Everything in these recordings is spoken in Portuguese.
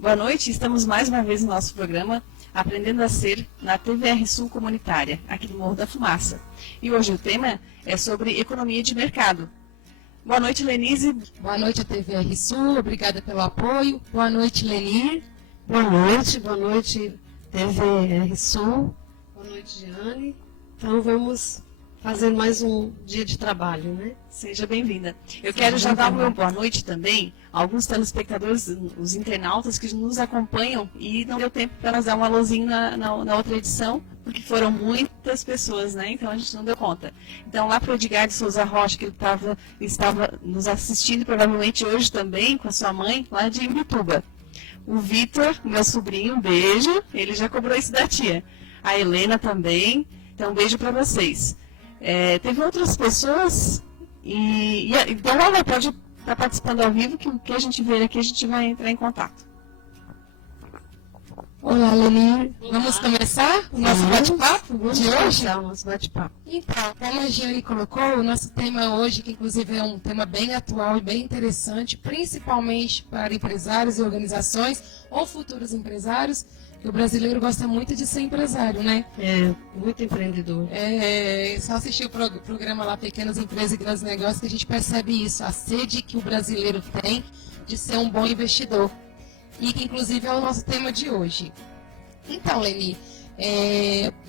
Boa noite, estamos mais uma vez no nosso programa Aprendendo a Ser na TVR Sul Comunitária, aqui no Morro da Fumaça. E hoje o tema é sobre economia de mercado. Boa noite, Lenise. Boa noite, TVR Sul, obrigada pelo apoio. Boa noite, Leni. Boa noite, TVR Sul. Boa noite, Giane. Então vamos fazer mais um dia de trabalho, né? Seja bem-vinda. Eu quero já dar o meu boa noite também a alguns telespectadores, os internautas que nos acompanham e não deu tempo para nós dar um alôzinho na outra edição, porque foram muitas pessoas, né? Então a gente não deu conta. Então lá para o Edgar de Souza Rocha, que ele estava nos assistindo provavelmente hoje também com a sua mãe, lá de Imbituba. O Vitor, meu sobrinho, um beijo, ele já cobrou isso da tia. A Helena também, então um beijo para vocês. Teve outras pessoas, então ela pode estar participando ao vivo, que o que a gente vê aqui a gente vai entrar em contato. Olá, Leni. Vamos começar o nosso bate-papo de hoje? O nosso bate-papo. Então, como a Giane colocou, o nosso tema hoje, que inclusive é um tema bem atual e bem interessante, principalmente para empresários e organizações ou futuros empresários, que o brasileiro gosta muito de ser empresário, né? É, muito empreendedor. Só assistir o programa lá, Pequenas Empresas e Grandes Negócios, que a gente percebe isso, a sede que o brasileiro tem de ser um bom investidor. E que, inclusive, é o nosso tema de hoje. Então, Leni,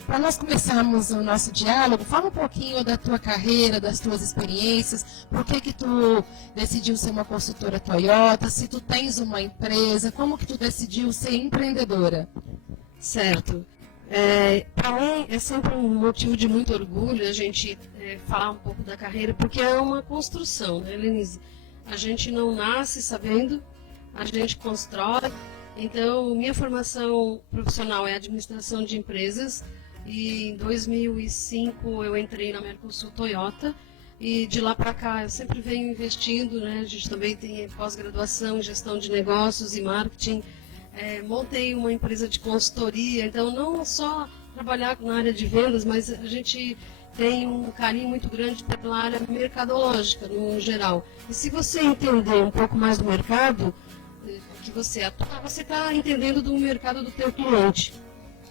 para nós começarmos o nosso diálogo, fala um pouquinho da tua carreira, das tuas experiências, por que tu decidiu ser uma consultora Toyota, se tu tens uma empresa, como que tu decidiu ser empreendedora? Certo. Para mim é sempre um motivo de muito orgulho a gente falar um pouco da carreira, porque é uma construção, né, Lenise? A gente não nasce sabendo, a gente constrói. Então, minha formação profissional é administração de empresas e em 2005 eu entrei na Mercosul Toyota e de lá para cá eu sempre venho investindo, né? A gente também tem pós-graduação em gestão de negócios e marketing. Montei uma empresa de consultoria, então não só trabalhar na área de vendas, mas a gente tem um carinho muito grande pela área mercadológica no geral. E se você entender um pouco mais do mercado que você atua, você está entendendo do mercado do teu cliente.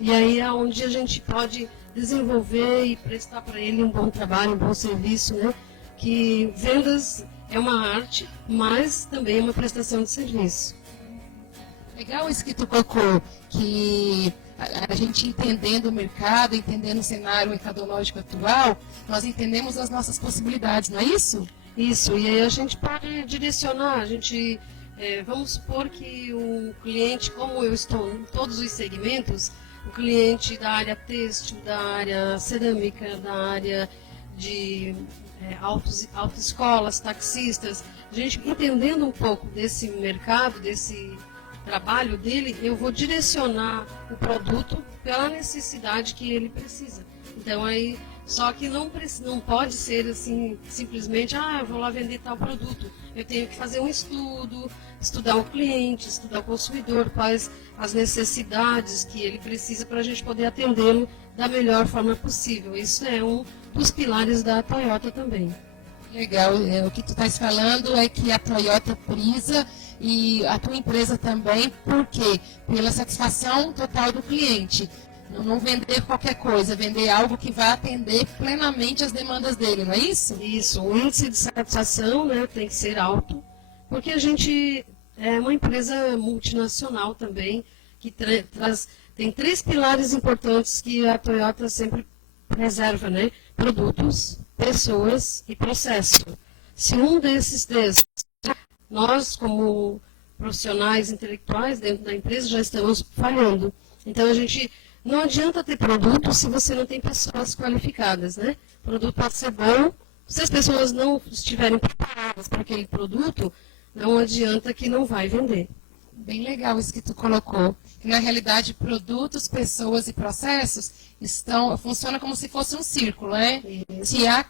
E aí é onde a gente pode desenvolver e prestar para ele um bom trabalho, um bom serviço, né? Que vendas é uma arte, mas também é uma prestação de serviço. Legal isso que tu colocou, que a gente entendendo o mercado, entendendo o cenário mercadológico atual, nós entendemos as nossas possibilidades, não é isso? Isso, e aí a gente pode direcionar, vamos supor que o cliente, como eu estou em todos os segmentos, o cliente da área têxtil, da área cerâmica, da área de autoescolas, taxistas, a gente entendendo um pouco desse mercado, desse trabalho dele, eu vou direcionar o produto pela necessidade que ele precisa. Então aí, só que não pode ser assim, simplesmente, eu vou lá vender tal produto. Eu tenho que fazer um estudo, estudar o cliente, estudar o consumidor, quais as necessidades que ele precisa para a gente poder atendê-lo da melhor forma possível. Isso é um dos pilares da Toyota também. Legal, o que tu estás falando é que a Toyota prisa e a tua empresa também, por quê? Pela satisfação total do cliente. Não vender qualquer coisa, vender algo que vai atender plenamente as demandas dele, não é isso? Isso, o índice de satisfação, né, tem que ser alto, porque a gente é uma empresa multinacional também, que tem 3 pilares importantes que a Toyota sempre preserva, né? Produtos, pessoas e processo. Se um desses 3, nós como profissionais intelectuais dentro da empresa já estamos falhando. Então não adianta ter produto se você não tem pessoas qualificadas, né? O produto pode ser bom, se as pessoas não estiverem preparadas para aquele produto, não adianta que não vai vender. Bem legal isso que tu colocou. Que, na realidade, produtos, pessoas e processos funcionam como se fosse um círculo, né? Se há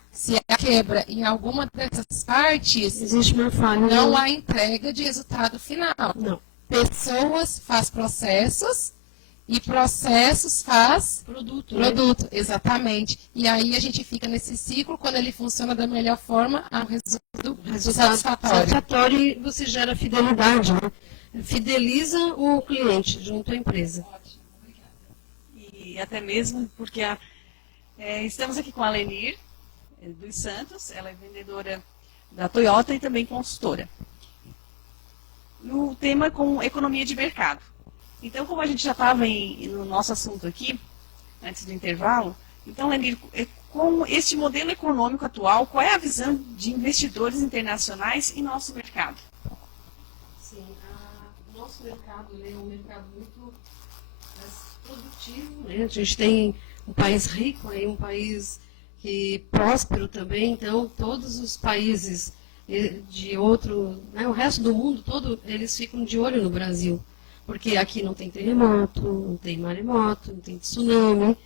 quebra em alguma dessas partes, existe uma falha. Não há entrega de resultado final. Não. Pessoas faz processos E processos faz Produto. produto, exatamente. E aí a gente fica nesse ciclo, quando ele funciona da melhor forma, há um resultado satisfatório. E você gera fidelidade, né? Fideliza o cliente junto à empresa. E até mesmo porque estamos aqui com a Lenir dos Santos, ela é vendedora da Toyota e também consultora. No tema com economia de mercado. Então, como a gente já estava no nosso assunto aqui, antes do intervalo, então, Lenir, com este modelo econômico atual, qual é a visão de investidores internacionais em nosso mercado? Sim, o nosso mercado é um mercado muito produtivo, né? A gente tem um país rico, um país próspero também, então todos os países de outro, né, o resto do mundo todo, eles ficam de olho no Brasil, porque aqui não tem terremoto, não tem maremoto, não tem tsunami,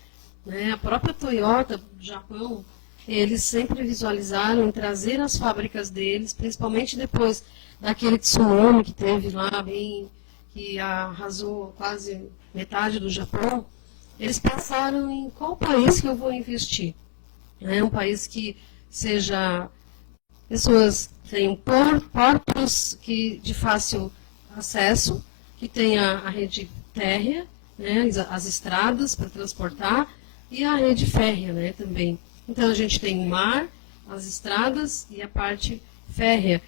né? A própria Toyota do Japão, eles sempre visualizaram em trazer as fábricas deles, principalmente depois daquele tsunami que teve lá, que arrasou quase metade do Japão. Eles pensaram em qual país que eu vou investir. É um país que seja pessoas tenham portos de fácil acesso, que tenha a rede férrea, né, as estradas para transportar, e a rede férrea, né, também. Então a gente tem o mar, as estradas e a parte férrea,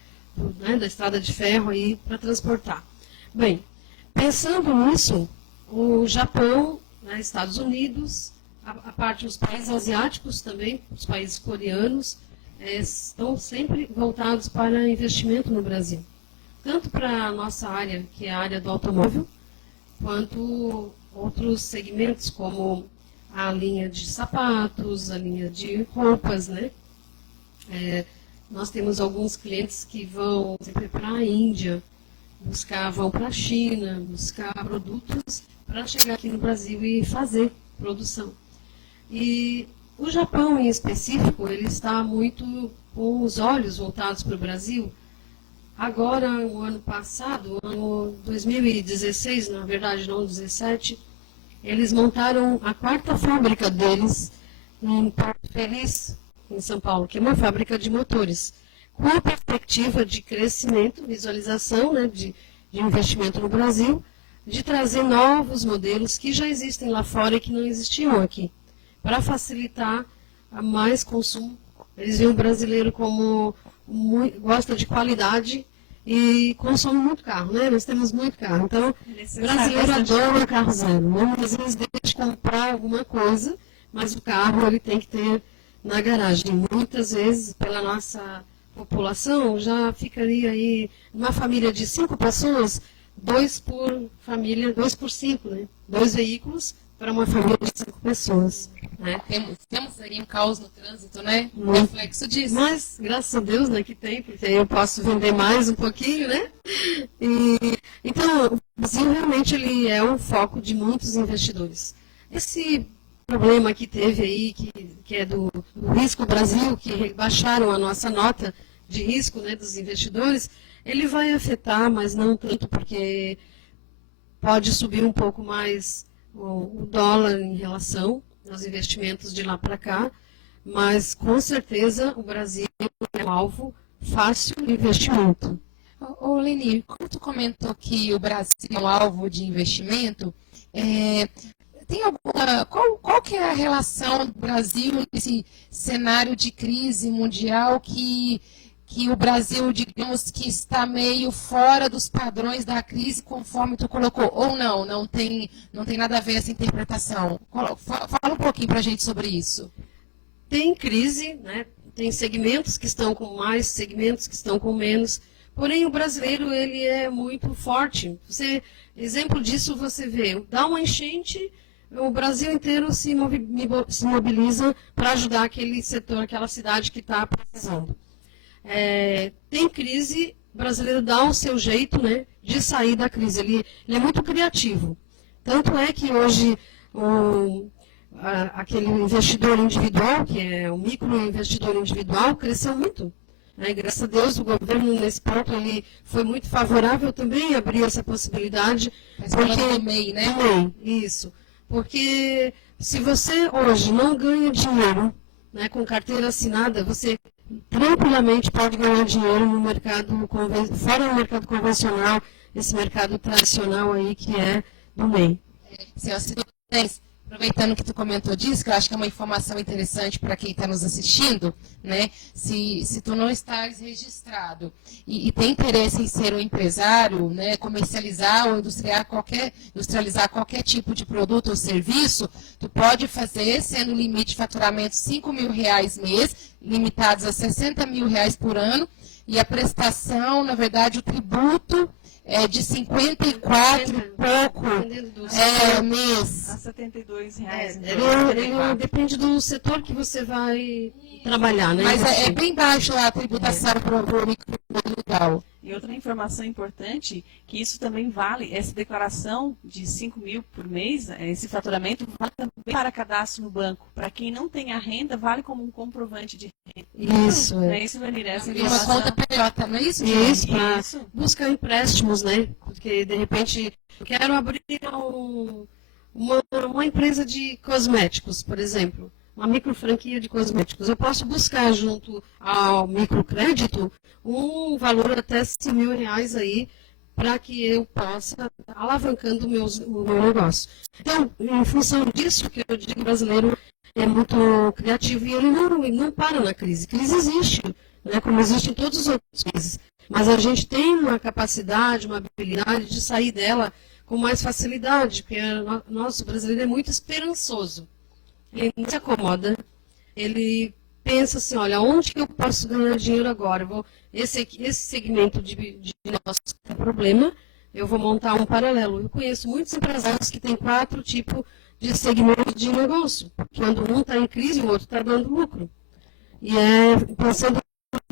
né, da estrada de ferro aí para transportar. Bem, pensando nisso, o Japão, né, Estados Unidos, a parte dos países asiáticos também, os países coreanos, estão sempre voltados para investimento no Brasil. Tanto para a nossa área, que é a área do automóvel, quanto outros segmentos, como a linha de sapatos, a linha de roupas, né? Nós temos alguns clientes que vão sempre para a Índia, vão para a China, buscar produtos para chegar aqui no Brasil e fazer produção. E o Japão, em específico, ele está muito com os olhos voltados para o Brasil. Agora, o ano passado, ano 2016, na verdade não 2017, eles montaram a 4ª fábrica deles em Porto Feliz, em São Paulo, que é uma fábrica de motores, com a perspectiva de crescimento, visualização, né, de investimento no Brasil, de trazer novos modelos que já existem lá fora e que não existiam aqui, para facilitar a mais consumo. Eles veem o brasileiro como gosta de qualidade e consome muito carro, né? Nós temos muito carro. Então, o brasileiro adora carro zero, né? Às vezes deixa de comprar alguma coisa, mas o carro ele tem que ter na garagem. Muitas vezes, pela nossa população, já ficaria aí, uma família de 5 pessoas, 2 por família, 2 por 5, né? 2 veículos para uma família de 5 pessoas. Né? Temos aí um caos no trânsito, né? Um reflexo disso. Mas, graças a Deus, né, que tem, porque aí eu posso vender mais um pouquinho, né? Então, o Brasil realmente ele é um foco de muitos investidores. Esse problema que teve aí, que é do Risco Brasil, que baixaram a nossa nota de risco, né, dos investidores, ele vai afetar, mas não tanto, porque pode subir um pouco mais o dólar em relação aos investimentos de lá para cá, mas com certeza o Brasil é um alvo fácil de investimento. Ô Leni, como tu comentou que o Brasil é um alvo de investimento, tem alguma, qual que é a relação do Brasil nesse cenário de crise mundial que o Brasil, digamos, que está meio fora dos padrões da crise, conforme tu colocou, ou não tem nada a ver essa interpretação? Fala um pouquinho para a gente sobre isso. Tem crise, né? Tem segmentos que estão com mais, segmentos que estão com menos, porém o brasileiro ele é muito forte. Exemplo disso você vê, dá uma enchente, o Brasil inteiro se mobiliza para ajudar aquele setor, aquela cidade que está precisando. Tem crise, o brasileiro dá o seu jeito, né, de sair da crise. Ele é muito criativo. Tanto é que hoje aquele investidor individual, que é o microinvestidor individual, cresceu muito. né? Graças a Deus, o governo, nesse ponto, ele foi muito favorável também a abrir essa possibilidade. Mas falando do MEI, né? Do MEI, isso. Porque se você hoje não ganha dinheiro, né, com carteira assinada, você tranquilamente pode ganhar dinheiro no mercado fora do mercado convencional, esse mercado tradicional aí que é do MEI. Senhor Silêncio, aproveitando que tu comentou disso, que eu acho que é uma informação interessante para quem está nos assistindo, né? Se tu não estás registrado e tem interesse em ser um empresário, né, comercializar ou industrializar qualquer tipo de produto ou serviço, tu pode fazer, sendo o limite de faturamento R$5.000 mês, limitados a R$60.000 por ano, e a prestação, na verdade, o tributo é de 54 e pouco mês. A R$72. Depende do setor que você vai trabalhar, né? Mas é bem baixo a tributação para o microempreendedor. E outra informação importante, que isso também vale, essa declaração de 5 mil por mês, esse faturamento, vale também para cadastro no banco. Para quem não tem a renda, vale como um comprovante de renda. Isso, é. Isso, Vanira, essa Uma informação. conta PJ, não é isso? Isso, para buscar empréstimos, né? Porque, de repente, eu quero abrir uma empresa de cosméticos, por exemplo. Uma micro franquia de cosméticos. Eu posso buscar junto ao microcrédito um valor até R$5.000 aí, para que eu possa alavancando o meu negócio. Então, em função disso, que eu digo que o brasileiro é muito criativo e ele não para na crise. Crise existe, né, como existe em todos os outros países. Mas a gente tem uma capacidade, uma habilidade de sair dela com mais facilidade, porque o brasileiro é muito esperançoso. Ele não se acomoda, ele pensa assim, olha, onde que eu posso ganhar dinheiro agora? Esse segmento de negócio tem problema, eu vou montar um paralelo. Eu conheço muitos empresários que têm 4 tipos de segmentos de negócio. Quando um está em crise, o outro está dando lucro. E pensando,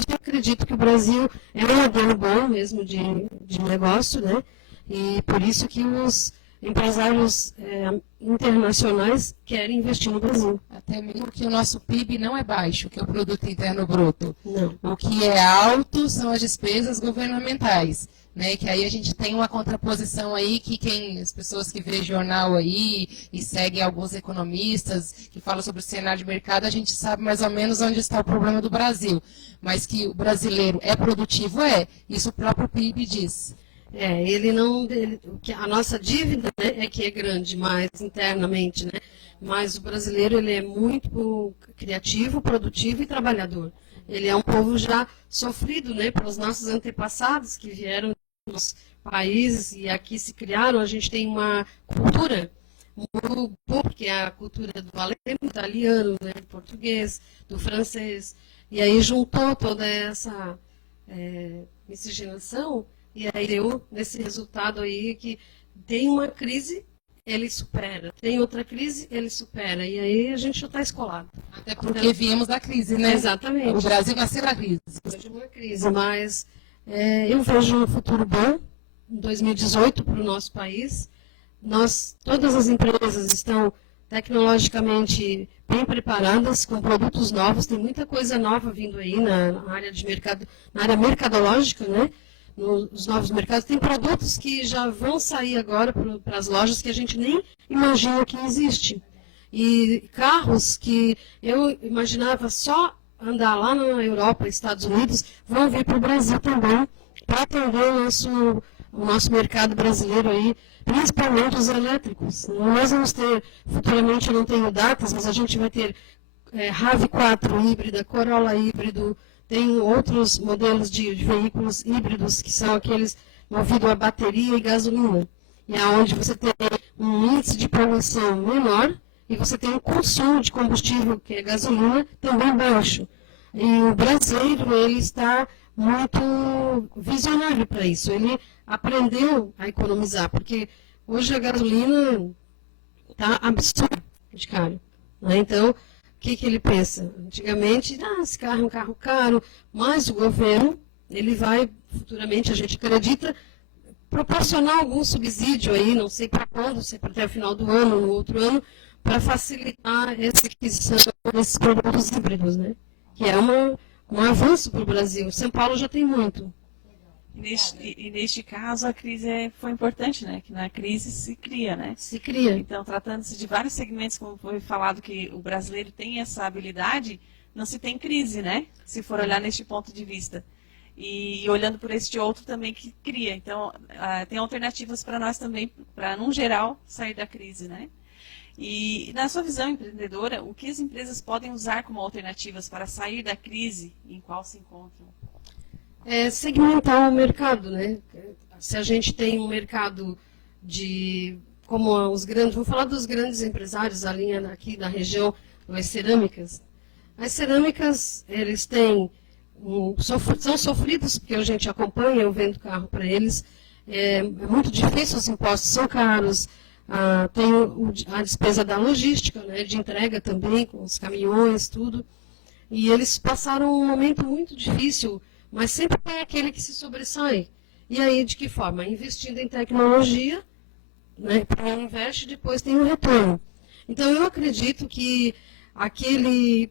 eu acredito que o Brasil é um modelo bom mesmo de negócio, né? E por isso que os empresários internacionais querem investir no Brasil. Até mesmo que o nosso PIB não é baixo, que é o Produto Interno Bruto. Não. O que é alto são as despesas governamentais, né? Que aí a gente tem uma contraposição aí que as pessoas que vê jornal aí e seguem alguns economistas que falam sobre o cenário de mercado, a gente sabe mais ou menos onde está o problema do Brasil. Mas que o brasileiro é produtivo, isso o próprio PIB diz. A nossa dívida, né, é que é grande, mais internamente, né? Mas o brasileiro ele é muito criativo, produtivo e trabalhador. Ele é um povo já sofrido, né, pelos nossos antepassados que vieram dos países e aqui se criaram. A gente tem uma cultura muito boa, que é a cultura do alemão, do italiano, né, do português, do francês. E aí juntou toda essa miscigenação. E aí deu nesse resultado aí que tem uma crise, ele supera. Tem outra crise, ele supera. E aí a gente já está escolado. Até porque viemos da crise, né? Exatamente. O Brasil nasceu da crise. Hoje é uma crise, mas eu vejo um futuro bom em 2018 para o nosso país. Todas as empresas estão tecnologicamente bem preparadas, com produtos novos. Tem muita coisa nova vindo aí na área de mercado, na área mercadológica, né? Nos novos mercados, tem produtos que já vão sair agora para as lojas que a gente nem imagina que existe. E carros que eu imaginava só andar lá na Europa, Estados Unidos, vão vir para o Brasil também, para atender o nosso mercado brasileiro aí, principalmente os elétricos. Nós vamos ter, futuramente eu não tenho datas, mas a gente vai ter RAV4 híbrida, Corolla híbrido. Tem outros modelos de veículos híbridos, que são aqueles movidos a bateria e gasolina. E é onde você tem um índice de poluição menor e você tem um consumo de combustível, que é gasolina, também baixo. E o brasileiro, ele está muito visionário para isso. Ele aprendeu a economizar, porque hoje a gasolina está absurda de caro, né? Então, o que ele pensa? Antigamente, esse carro é um carro caro, mas o governo, ele vai, futuramente, a gente acredita, proporcionar algum subsídio aí, não sei para quando, se é para até o final do ano, no outro ano, para facilitar essa aquisição desses produtos híbridos, né? Que é um avanço para o Brasil. São Paulo já tem muito. E neste caso, a crise foi importante, né? Que na crise se cria, né? Se cria. Então, tratando-se de vários segmentos, como foi falado, que o brasileiro tem essa habilidade, não se tem crise, né? Se for olhar neste ponto de vista. E olhando por este outro também que cria. Então, tem alternativas para nós também, para, num geral, sair da crise, né? E, na sua visão empreendedora, o que as empresas podem usar como alternativas para sair da crise em qual se encontram? É segmentar o mercado, né? Se a gente tem um mercado como os grandes, vou falar dos grandes empresários, a linha aqui da região, as cerâmicas. As cerâmicas, eles têm, são sofridos, porque a gente acompanha, eu vendo carro para eles, é muito difícil, os impostos são caros, tem a despesa da logística, né, de entrega também, com os caminhões, tudo, e eles passaram um momento muito difícil, mas sempre tem aquele que se sobressai. E aí, de que forma? Investindo em tecnologia, né, para investe, depois tem o retorno. Então, eu acredito que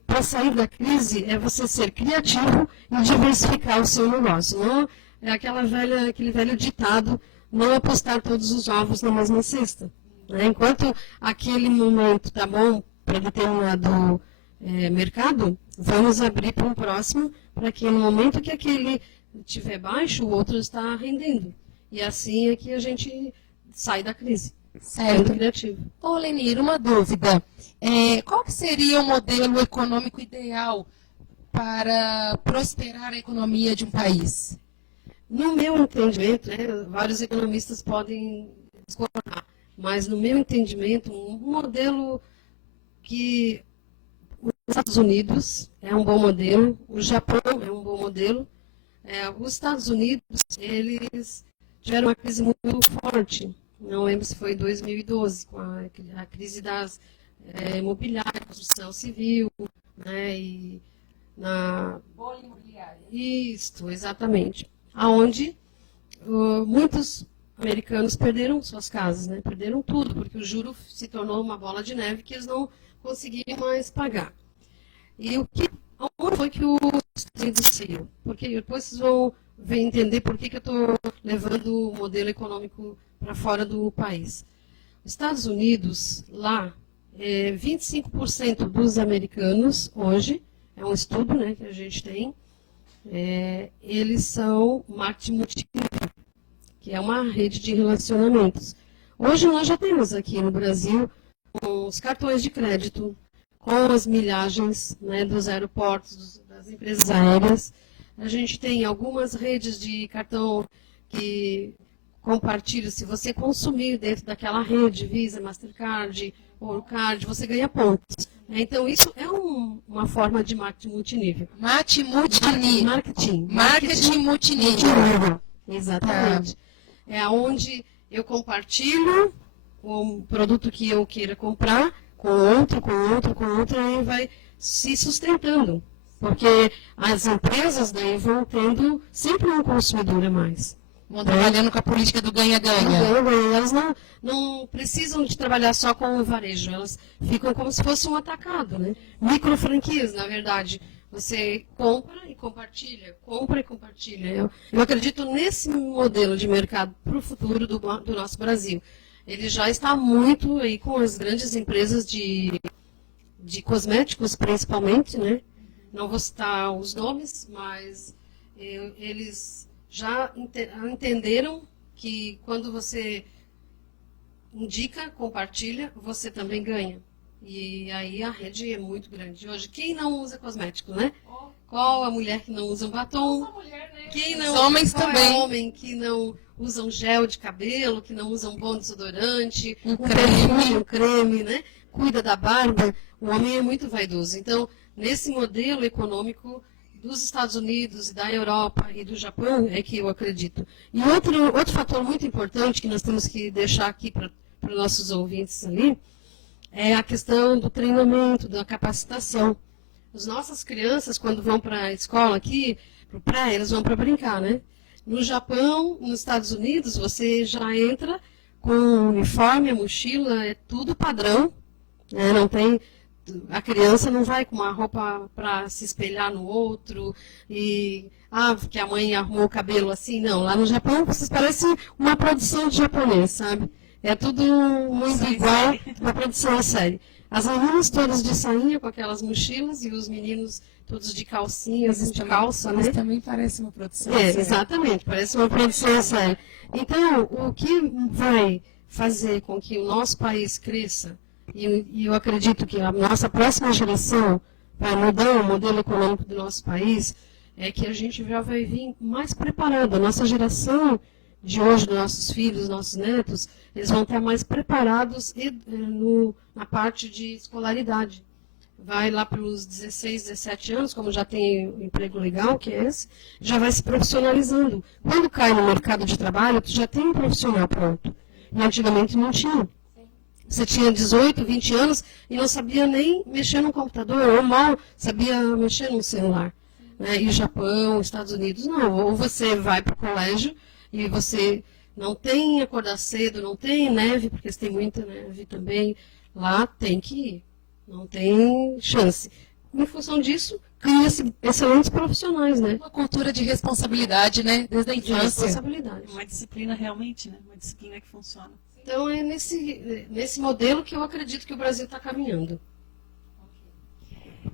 para sair da crise é você ser criativo e diversificar o seu negócio. Não é aquele velho ditado, não apostar todos os ovos na mesma cesta. Né? Enquanto aquele momento está bom para determinado mercado, vamos abrir para um próximo, para que no momento que aquele estiver baixo, o outro está rendendo. E assim é que a gente sai da crise. Certo. Criativo. Ô, Lenir, uma dúvida. Qual que seria o modelo econômico ideal para prosperar a economia de um país? No meu entendimento, né, vários economistas podem discordar, mas no meu entendimento, um modelo que os Estados Unidos é um bom modelo, o Japão é um bom modelo. Os Estados Unidos, eles tiveram uma crise muito forte. Não lembro se foi em 2012, com a crise das imobiliárias, construção civil, né, e na Bolha imobiliária. Isto, exatamente. Aonde muitos americanos perderam suas casas, né, perderam tudo, porque o juro se tornou uma bola de neve que eles não conseguiam mais pagar. E onde foi que os Estados Unidos saiu? Porque depois vocês vão entender por que eu estou levando o modelo econômico para fora do país. Os Estados Unidos, lá, 25% dos americanos, hoje, é um estudo, né, que a gente tem, eles são marketing multinível, que é uma rede de relacionamentos. Hoje nós já temos aqui no Brasil os cartões de crédito, com as milhagens, né, dos aeroportos, das empresas aéreas. A gente tem algumas redes de cartão que compartilham. Se você consumir dentro daquela rede, Visa, Mastercard, Orcard, você ganha pontos. Então, isso é uma forma de marketing multinível. Marketing multinível. Exatamente. É onde eu compartilho um produto que eu queira comprar com outro, e aí vai se sustentando. Porque as empresas daí vão tendo sempre um consumidor a mais. Vão trabalhando com a política do ganha-ganha. Elas não precisam de trabalhar só com o varejo, elas ficam como se fosse um atacado, né? Micro franquias, na verdade. Você compra e compartilha, Eu acredito nesse modelo de mercado para o futuro do nosso Brasil. Ele já está muito aí com as grandes empresas de cosméticos, principalmente, né? Não vou citar os nomes, mas eles já entenderam que quando você indica, compartilha, você também ganha. E aí a rede é muito grande. Hoje, quem não usa cosmético, né? Qual a mulher que não usa um batom? Quem não, os homens também. É homem que não usa um gel de cabelo, que não usa um bom desodorante, um creme, né? Cuida da barba. O homem é muito vaidoso. Então, nesse modelo econômico dos Estados Unidos, da Europa e do Japão, é que eu acredito. E outro fator muito importante que nós temos que deixar aqui para os nossos ouvintes ali, é a questão do treinamento, da capacitação. As nossas crianças, quando vão para a escola aqui, para o pré, elas vão para brincar, né? No Japão, nos Estados Unidos, você já entra com o uniforme, a mochila, é tudo padrão, né? Não tem a criança não vai com uma roupa para se espelhar no outro e porque a mãe arrumou o cabelo assim, não. Lá no Japão vocês parecem uma produção de japonês, sabe? É tudo muito igual, uma produção a série. As meninas todas de sainha com aquelas mochilas e os meninos todos de calcinhas e de calça, né? Mas também parece uma produção. Exatamente, parece uma produção a sério. Então, o que vai fazer com que o nosso país cresça, e eu acredito que a nossa próxima geração vai mudar o modelo econômico do nosso país, é que a gente já vai vir mais preparado. A nossa geração de hoje, dos nossos filhos, nossos netos, eles vão estar mais preparados na parte de escolaridade. Vai lá para os 16, 17 anos, como já tem um emprego legal, que é esse, já vai se profissionalizando. Quando cai no mercado de trabalho, tu já tem um profissional pronto. E antigamente não tinha. Você tinha 18, 20 anos e não sabia nem mexer no computador, ou mal sabia mexer no celular. Né? E o Japão, os Estados Unidos, não. Ou você vai para o colégio e você não tem acordar cedo, não tem neve, porque tem muita neve também. Lá tem que ir. Não tem chance. Em função disso, cria-se excelentes profissionais, né? Uma cultura de responsabilidade, né? Desde a infância. De responsabilidade. Uma disciplina realmente, né? Uma disciplina que funciona. Então, é nesse modelo que eu acredito que o Brasil está caminhando.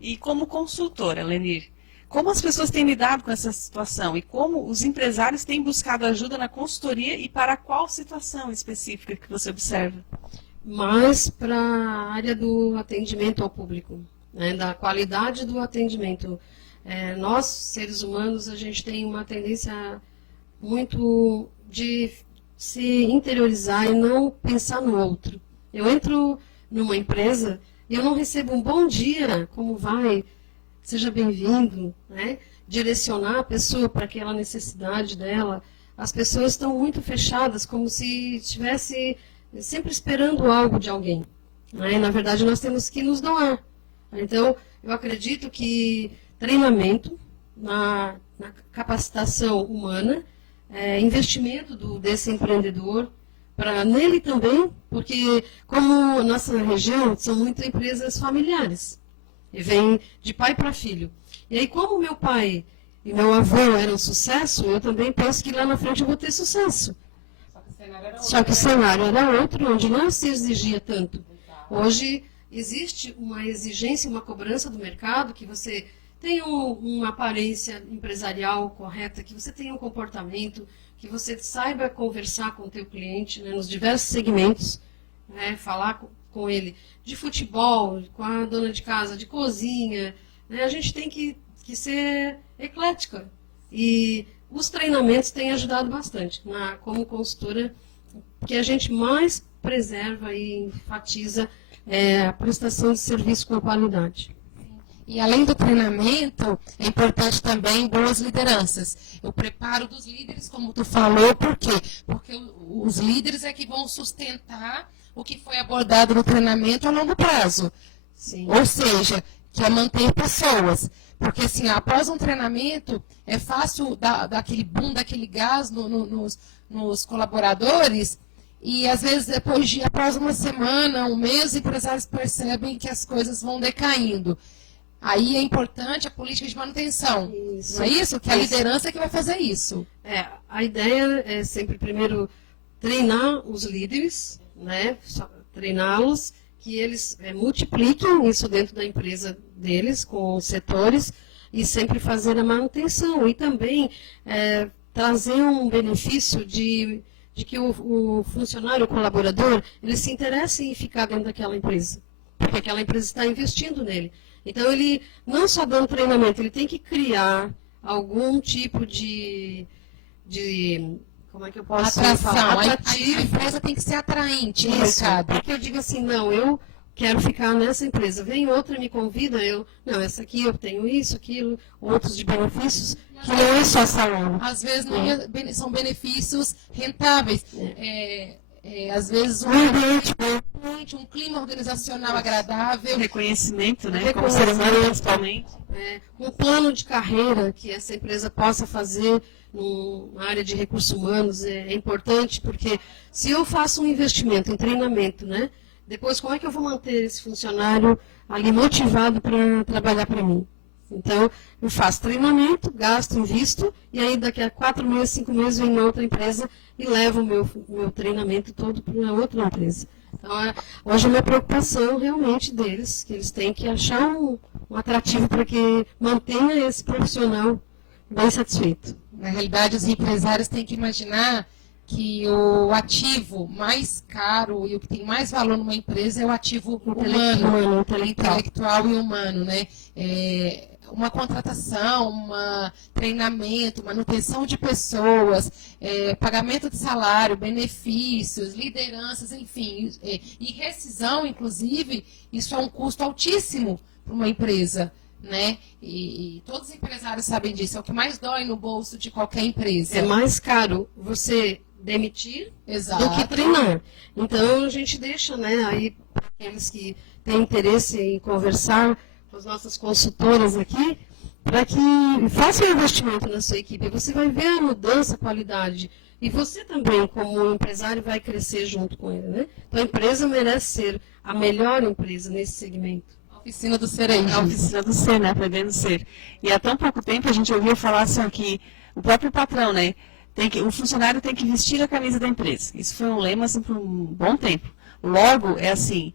E como consultora, Lenir, como as pessoas têm lidado com essa situação e como os empresários têm buscado ajuda na consultoria e para qual situação específica que você observa? Mais para a área do atendimento ao público, né, da qualidade do atendimento. Nós, seres humanos, a gente tem uma tendência muito de se interiorizar e não pensar no outro. Eu entro numa empresa e eu não recebo um bom dia, como vai, seja bem-vindo, né? Direcionar a pessoa para aquela necessidade dela. As pessoas estão muito fechadas, como se estivesse sempre esperando algo de alguém. Né? Na verdade, nós temos que nos doar. Então, eu acredito que treinamento na capacitação humana, investimento desse empreendedor, para nele também, porque como nossa região são muitas empresas familiares, e vem de pai para filho. E aí, como meu pai e meu avô eram sucesso, eu também penso que lá na frente eu vou ter sucesso. Só que o cenário era outro, onde não se exigia tanto. Hoje existe uma exigência, uma cobrança do mercado, que você tenha uma aparência empresarial correta, que você tenha um comportamento, que você saiba conversar com o teu cliente, né, nos diversos segmentos, né, falar com ele de futebol, com a dona de casa, de cozinha. Né, a gente tem que ser eclética. E os treinamentos têm ajudado bastante, como consultora, porque a gente mais preserva e enfatiza a prestação de serviço com qualidade. E além do treinamento, é importante também boas lideranças. O preparo dos líderes, como tu falou, por quê? Porque os líderes é que vão sustentar o que foi abordado no treinamento a longo prazo. Sim. Ou seja, que é manter pessoas. Porque, assim, após um treinamento, é fácil dar aquele boom, daquele gás nos colaboradores, e, às vezes, após uma semana, um mês, os empresários percebem que as coisas vão decaindo. Aí é importante a política de manutenção. Isso. Não é isso? Que a liderança é que vai fazer isso. A ideia é sempre, primeiro, treinar os líderes, né? Treiná-los, que eles multipliquem isso dentro da empresa deles, com os setores, e sempre fazer a manutenção. E também trazer um benefício de que o funcionário, o colaborador, ele se interesse em ficar dentro daquela empresa, porque aquela empresa está investindo nele. Então, ele não só dando treinamento, ele tem que criar algum tipo de como é que eu posso falar? Atrativo. A empresa tem que ser atraente no mercado. Porque eu digo assim, não, eu quero ficar nessa empresa. Vem outra e me convida, não, essa aqui eu tenho isso, aquilo, outros de benefícios, que não é só salário. Às vezes não são benefícios rentáveis. Às vezes um clima organizacional agradável. Reconhecimento, né? Como ser humano, principalmente. Um plano de carreira que essa empresa possa fazer na área de recursos humanos é importante, porque se eu faço um investimento em treinamento, né, depois como é que eu vou manter esse funcionário ali motivado para trabalhar para mim? Então, eu faço treinamento, gasto, invisto, e aí daqui a 4 meses, 5 meses, venho em outra empresa e levo o meu treinamento todo para outra empresa. Então, hoje a minha preocupação realmente deles, que eles têm que achar um atrativo para que mantenha esse profissional bem satisfeito. Na realidade, os empresários têm que imaginar que o ativo mais caro e o que tem mais valor numa empresa é o ativo humano, intelectual e humano, né? Uma contratação, treinamento, manutenção de pessoas, pagamento de salário, benefícios, lideranças, enfim, e rescisão, inclusive, isso é um custo altíssimo para uma empresa, né? E todos os empresários sabem disso, é o que mais dói no bolso de qualquer empresa. É mais caro você demitir do que treinar. Então a gente deixa, né, aí para aqueles que têm interesse em conversar com as nossas consultoras aqui, para que façam um investimento na sua equipe. Você vai ver a mudança, a qualidade. E você também, como empresário, vai crescer junto com ele, né? Então a empresa merece ser a melhor empresa nesse segmento. Oficina do Ser aí. A oficina do ser, né? Aprendendo a ser. E há tão pouco tempo a gente ouvia falar assim que o próprio patrão, né? O funcionário tem que vestir a camisa da empresa. Isso foi um lema assim, por um bom tempo. Logo, é assim,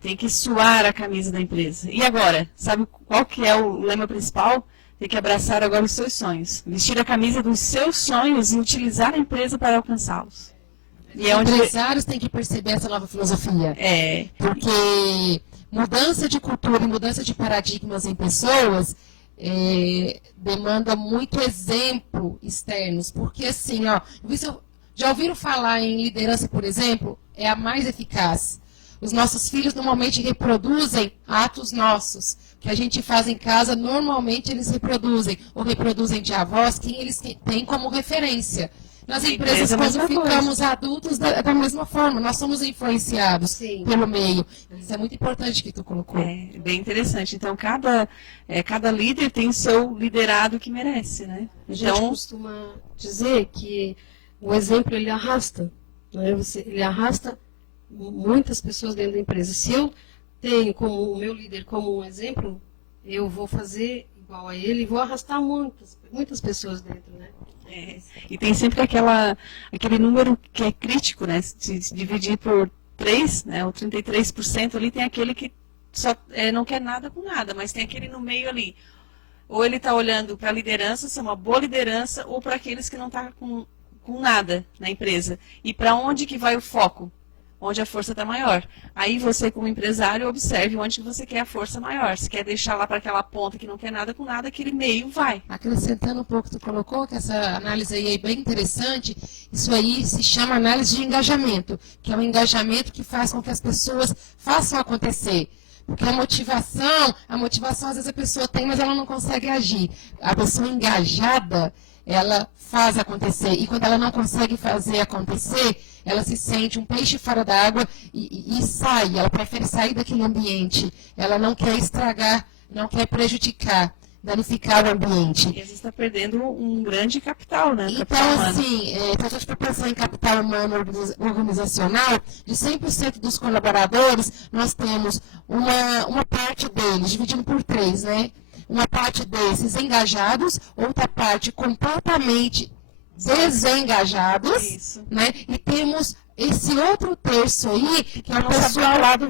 tem que suar a camisa da empresa. E agora, sabe qual que é o lema principal? Tem que abraçar agora os seus sonhos. Vestir a camisa dos seus sonhos e utilizar a empresa para alcançá-los. E os empresários têm que perceber essa nova filosofia. Porque mudança de cultura e mudança de paradigmas em pessoas demanda muito exemplo externos. Porque assim, já ouviram falar em liderança, por exemplo? É a mais eficaz. Os nossos filhos normalmente reproduzem atos nossos. Que a gente faz em casa, normalmente eles reproduzem. Ou reproduzem de avós, quem eles têm como referência. Nas empresas, quando ficamos adultos, da mesma forma, nós somos influenciados pelo meio. Isso é muito importante que tu colocou. É bem interessante. Então, cada líder tem o seu liderado que merece, né? A gente costuma dizer que o exemplo, ele arrasta. Né? Ele arrasta muitas pessoas dentro da empresa. Se eu tenho como o meu líder como um exemplo, eu vou fazer igual a ele e vou arrastar muitas pessoas dentro, né? E tem sempre aquele número que é crítico, né? Se dividir por 3, né? O 33% ali tem aquele que só não quer nada com nada, mas tem aquele no meio ali. Ou ele está olhando para a liderança, se é uma boa liderança, ou para aqueles que não estão com nada na empresa. E para onde que vai o foco? Onde a força está maior. Aí você, como empresário, observe onde você quer a força maior. Se quer deixar lá para aquela ponta que não quer nada com nada, aquele meio vai. Acrescentando um pouco, tu colocou que essa análise aí é bem interessante. Isso aí se chama análise de engajamento, que é um engajamento que faz com que as pessoas façam acontecer. Porque a motivação às vezes a pessoa tem, mas ela não consegue agir. A pessoa engajada, ela faz acontecer. E quando ela não consegue fazer acontecer, ela se sente um peixe fora d'água e sai. Ela prefere sair daquele ambiente. Ela não quer estragar, não quer prejudicar, danificar o ambiente. E às vezes está perdendo um grande capital, né? Então, assim, se a gente for pensar em capital humano organizacional, de 100% dos colaboradores, nós temos uma parte deles, dividindo por 3, né? Uma parte desses engajados, outra parte completamente desengajados, né? E temos esse outro terço aí, que é o pessoal lá do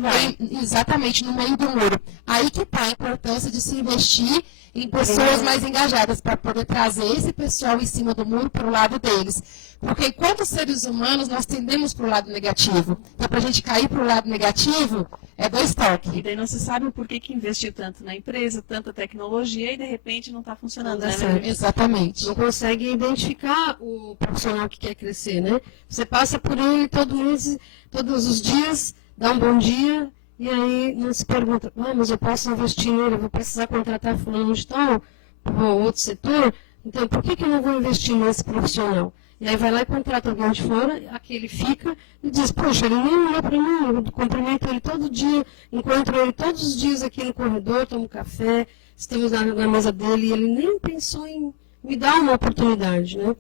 exatamente no meio do muro. Aí que está a importância de se investir em pessoas mais engajadas, para poder trazer esse pessoal em cima do muro para o lado deles. Porque enquanto seres humanos, nós tendemos para o lado negativo. Então, para a gente cair para o lado negativo, é 2 toques. E daí não se sabe por que investiu tanto na empresa, tanta tecnologia, e de repente não está funcionando. Né? Exatamente. Não consegue identificar o profissional que quer crescer, né? Você passa por ele todos os dias, dá um bom dia, e aí não se pergunta, mas eu posso investir nele, eu vou precisar contratar fulano de tal, para outro setor, então por que eu não vou investir nesse profissional? E aí vai lá e contrata alguém de fora, aquele fica e diz, poxa, ele nem olhou para mim, eu cumprimento ele todo dia, encontro ele todos os dias aqui no corredor, tomo café, estamos na mesa dele, e ele nem pensou em me dar uma oportunidade, né?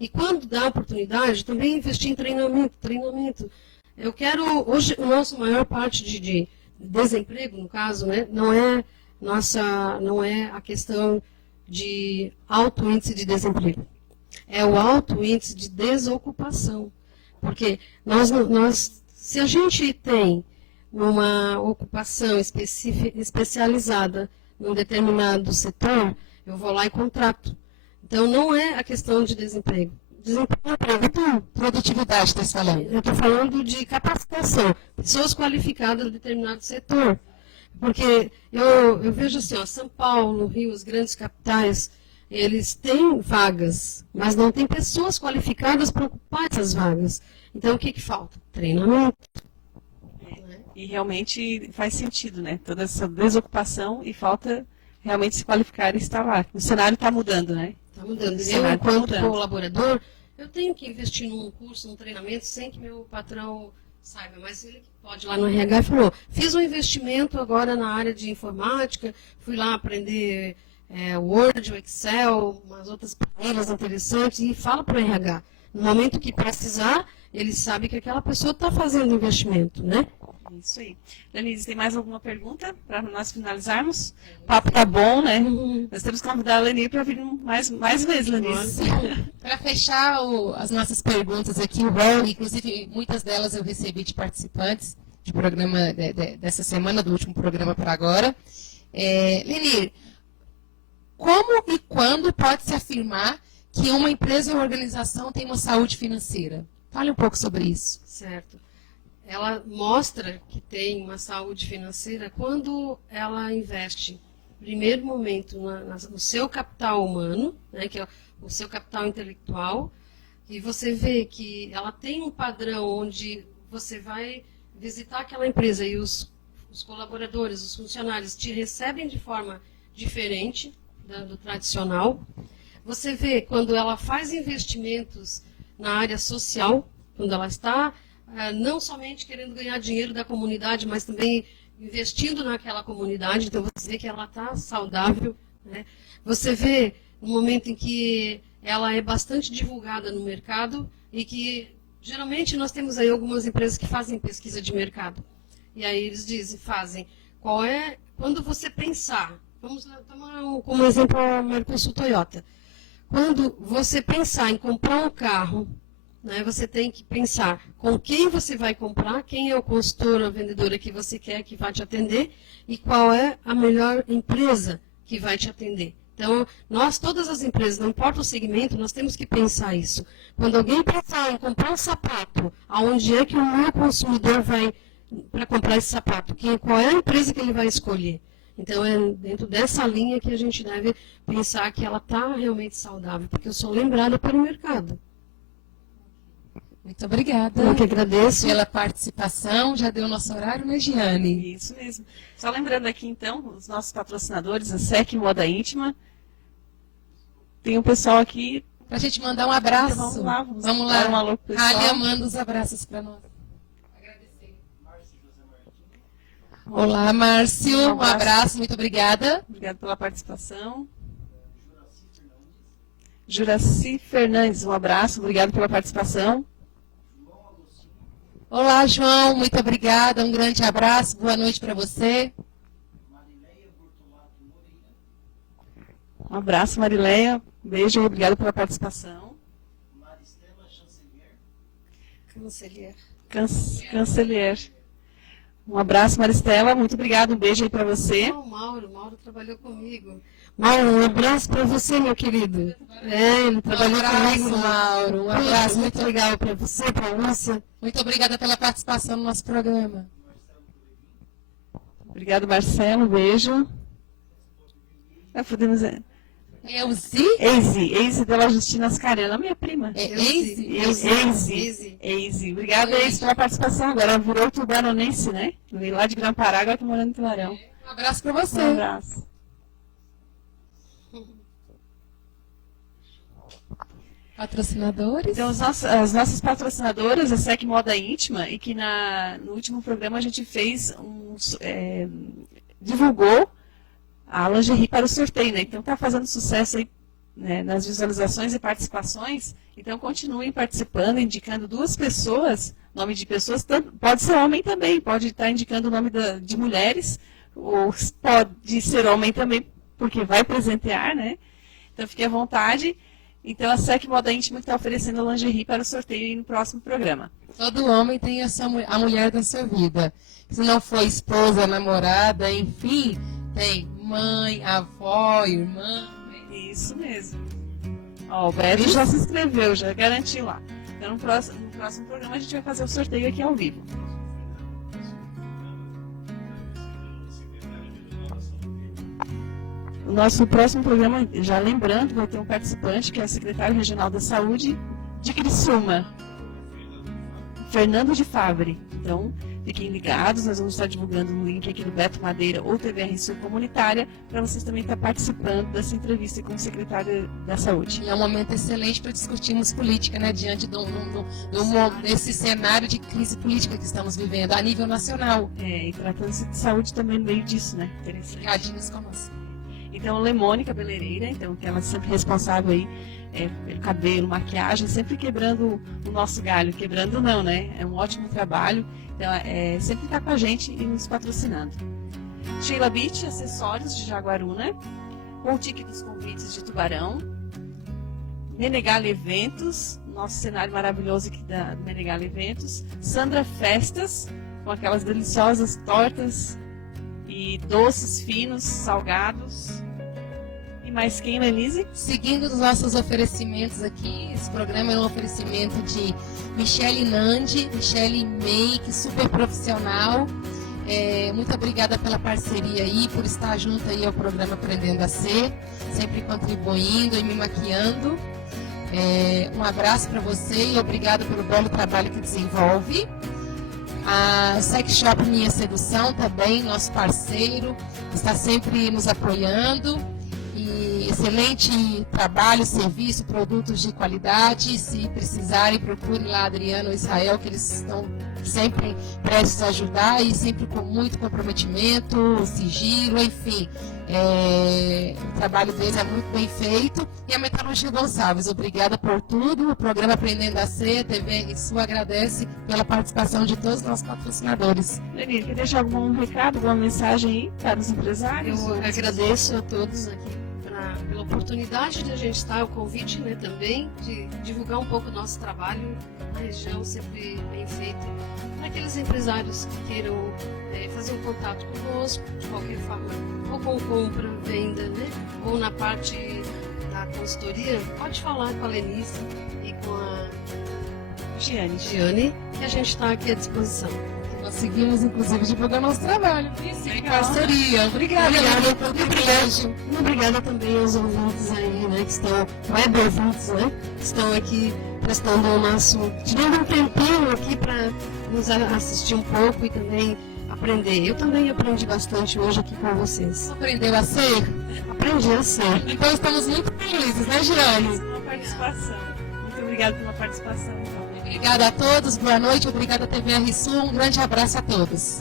E quando dá oportunidade, também investir em treinamento. eu quero, hoje, a nossa maior parte de desemprego, no caso, né, não é a questão de alto índice de desemprego. É o alto índice de desocupação. Porque se a gente tem uma ocupação especializada num determinado setor, eu vou lá e contrato. Então, não é a questão de desemprego. Desemprego é emprego. Produtividade, está falando. Eu estou falando de capacitação. Pessoas qualificadas em determinado setor. Porque eu vejo assim, ó, São Paulo, Rio, os grandes capitais, eles têm vagas, mas não tem pessoas qualificadas para ocupar essas vagas. Então, o que falta? Treinamento. E realmente faz sentido, né? Toda essa desocupação e falta realmente se qualificar e estar lá. O cenário está mudando, né? Está mudando. Eu, enquanto colaborador, eu tenho que investir num curso, num treinamento, sem que meu patrão saiba. Mas ele pode ir lá no RH e falou, fiz um investimento agora na área de informática, fui lá aprender Word, Excel, umas outras planilhas interessantes, e fala para o RH. No momento que precisar, ele sabe que aquela pessoa está fazendo investimento, né? Isso aí. Lenise, tem mais alguma pergunta para nós finalizarmos? O papo tá bom, né? Nós temos que convidar a Lenir para vir mais vezes, Lenise. Para fechar as nossas perguntas aqui, o rol, inclusive muitas delas eu recebi de participantes de programa dessa semana, do último programa para agora. Lenir, como e quando pode-se afirmar que uma empresa ou organização tem uma saúde financeira? Fale um pouco sobre isso. Certo. Ela mostra que tem uma saúde financeira quando ela investe, no primeiro momento, no seu capital humano, né, que é o seu capital intelectual, e você vê que ela tem um padrão onde você vai visitar aquela empresa e os colaboradores, os funcionários, te recebem de forma diferente do tradicional. Você vê quando ela faz investimentos na área social, quando ela está não somente querendo ganhar dinheiro da comunidade, mas também investindo naquela comunidade. Então, você vê que ela está saudável, né? Você vê no momento em que ela é bastante divulgada no mercado e que, geralmente, nós temos aí algumas empresas que fazem pesquisa de mercado. E aí eles fazem, quando você pensar, vamos tomar como exemplo a Mercosul Toyota. Quando você pensar em comprar um carro, né, você tem que pensar com quem você vai comprar, quem é o consultor ou vendedora que você quer que vai te atender e qual é a melhor empresa que vai te atender. Então, todas as empresas, não importa o segmento, nós temos que pensar isso. Quando alguém pensar em comprar um sapato, aonde é que o meu consumidor vai para comprar esse sapato? Qual é a empresa que ele vai escolher? Então, é dentro dessa linha que a gente deve pensar que ela está realmente saudável, porque eu sou lembrada pelo mercado. Muito obrigada. Eu que agradeço pela participação. Já deu o nosso horário, né, Giane? Isso mesmo. Só lembrando aqui, então, os nossos patrocinadores, a SEC Moda Íntima. Tem um pessoal aqui. Para a gente mandar um abraço. Então, vamos lá. Vamos lá. Um alô pro pessoal. Alia manda os abraços para nós. Agradecer. Olá, Márcio. Um abraço. Muito obrigada. Obrigada pela participação. Juraci Fernandes, um abraço. Obrigado pela participação. Olá, João, muito obrigada, um grande abraço, boa noite para você. Um abraço, Marileia, beijo e obrigado pela participação. Cancelier. Um abraço, Maristela, muito obrigado, um beijo aí para você. O Mauro trabalhou comigo. Mauro, um abraço para você, meu querido. Ele trabalhou comigo. Mauro, um abraço muito legal para você, para a Lúcia. Muito obrigada pela participação no nosso programa. Obrigado, Marcelo, um beijo. Podemos... Eise Della Justina Ascarella, minha prima. Eise. Obrigada, Eise, pela participação. Agora virou tubaronense, né? Veio lá de Grã-Pará, agora está morando em Tubarão. Um abraço para você. Um abraço. Patrocinadores? Então, as nossas patrocinadoras, a SEC Moda Íntima, e que no último programa a gente fez divulgou a lingerie para o sorteio, né? Então está fazendo sucesso aí, né, nas visualizações e participações. Então continuem participando, indicando 2 pessoas. nome de pessoas, pode ser homem também, pode estar indicando o nome de mulheres, ou pode ser homem também, porque vai presentear, né? Então fique à vontade. Então a SEC Moda Íntima está oferecendo a lingerie para o sorteio no próximo programa. Todo homem tem a mulher da sua vida. Se não for esposa, namorada, enfim, tem mãe, avó, irmã. Isso mesmo. Ó, o Beto já se inscreveu, já garantiu lá. Então no próximo programa a gente vai fazer o sorteio aqui ao vivo. O nosso próximo programa, já lembrando, vai ter um participante que é o secretário regional da Saúde de Criciúma, Fernando de Fabre. Então, fiquem ligados, nós vamos estar divulgando no link aqui do Beto Madeira ou TV RSU Comunitária, para vocês também estar participando dessa entrevista com o secretário da Saúde. É um momento excelente para discutirmos política, né, diante desse cenário de crise política que estamos vivendo a nível nacional. E tratando-se de saúde também no meio disso, né? Interessante. Recadinhos como assim? Então, Lemone, cabeleireira, então, que ela é sempre responsável aí pelo cabelo, maquiagem, sempre quebrando o nosso galho. Quebrando não, né? É um ótimo trabalho. Então, sempre está com a gente e nos patrocinando. Sheila Beach, acessórios de Jaguaruna. Boutique dos Convites de Tubarão. Menegale Eventos, nosso cenário maravilhoso aqui da Menegale Eventos. Sandra Festas, com aquelas deliciosas tortas e doces finos, salgados. E mais quem, Lenise? Seguindo os nossos oferecimentos aqui, esse programa é um oferecimento de Michele Nandi, Michele Make, super profissional. Muito obrigada pela parceria aí, por estar junto aí ao programa Aprendendo a Ser, sempre contribuindo e me maquiando. Um abraço para você e obrigada pelo belo trabalho que desenvolve. A Sex Shop Minha Sedução também, nosso parceiro, está sempre nos apoiando. E excelente trabalho, serviço, produtos de qualidade. Se precisarem, procure lá Adriano ou Israel, que eles estão sempre prestes a ajudar e sempre com muito comprometimento, sigilo, enfim. O trabalho deles é muito bem feito. E a Metalurgia Gonçalves, obrigada por tudo. O programa Aprendendo a Ser, TV RSU agradece pela participação de todos os nossos patrocinadores. Lenise, quer deixar algum recado, alguma mensagem aí para os empresários? Eu agradeço a todos aqui pela oportunidade de a gente estar, o convite, né, também, de divulgar um pouco o nosso trabalho na região, sempre bem feito. Para aqueles empresários que queiram fazer um contato conosco, de qualquer forma, ou com compra, venda, né, ou na parte da consultoria, pode falar com a Lenise e com a Giane, que a gente está aqui à disposição. Conseguimos, inclusive, divulgar nosso trabalho. Em parceria. Obrigada pelo privilégio. Obrigada também aos ouvintes aí, né, que estão, web ouvintes, né, que estão aqui prestando o nosso, tirando um tempinho aqui para nos assistir um pouco e também aprender. Eu também aprendi bastante hoje aqui com vocês. Aprendeu a ser? Aprendi a ser. Então estamos muito felizes, né, Giane? Uma participação. Muito obrigada pela participação. Obrigada a todos, boa noite, obrigada TV RSU, um grande abraço a todos.